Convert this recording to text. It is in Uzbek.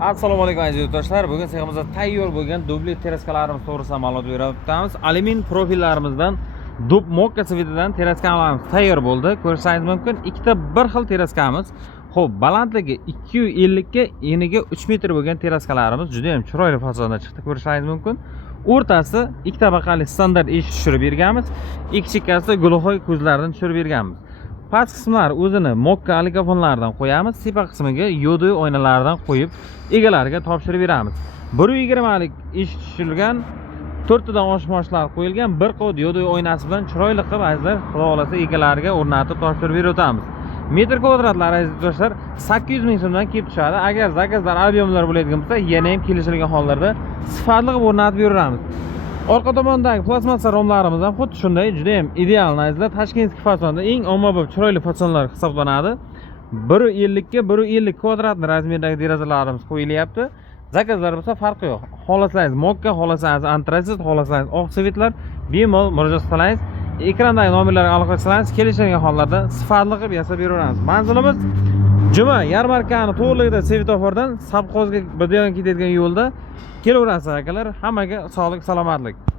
Assalomu alaykum aziz yurtdoshlar. Bugun sizga tayyor bo'lgan dubli teraskalarimiz to'g'risida ma'lumot beramiz. Alyumin profillarimizdan dub mokka sifatida teraskalarimiz tayyor bo'ldi. Ko'rishingiz mumkin. Ikkita bir xil teraskamiz. Xo'p, balandligi 250 ga, eniga 3 metr bo'lgan teraskalarimiz juda ham chiroyli fasonda chiqdi. Ko'rishingiz mumkin. O'rtasi ikki tabaqali standart eshik tushirib berganmiz. Ikki chekkasida gluhoy ko'zlardan tushirib berganmiz. Past qismlar o'zini mokka oligofonlaridan qo'yamiz, tepa qismiga yo'du oynalardan qo'yib, egalariga topshirib beramiz. 120 lik ish tushirilgan, 4 tadan oshmoshlar qo'yilgan, bir qod yo'du oynasi bilan chiroyli qilib azizlar, xudo xolasa egalariga o'rnatib topshirib berib o'tamiz. Metr kvadratlari aziz do'stlar 800 ming so'mdan kelib tushadi. Agar zakazlar ob'yomlar bo'ladigan bo'lsa, yana ham kelishilgan hollarda sifatli qilib o'rnatib beramiz. Orqa tomondagi plastmassa romlarimiz ham xuddi shunday, juda ham ideal nazarda tashkentskiy fasonda eng ommabop chiroyli fasonlar hisoblanadi. 150 ga 150 kvadrat razmerdagi derazalarimiz qo'yilyapti. Zakazlar bo'lsa farqi yo'q. Xohlasangiz mokka, xohlasangiz antrazit, xohlasangiz oq svetlar bemalol murojaat qilingiz. Ekrandagi nomerlarga aloqa qilsangiz kelishilgan hollarda sifatli qilib yasab beraveramiz. Manzilimiz Juma yarmarkani to'g'riligida svetofordan Sabqozga bir yo'lga ketadigan yo'lda kelaverasiz akalar. Hammaga sog'lik, salomatlik.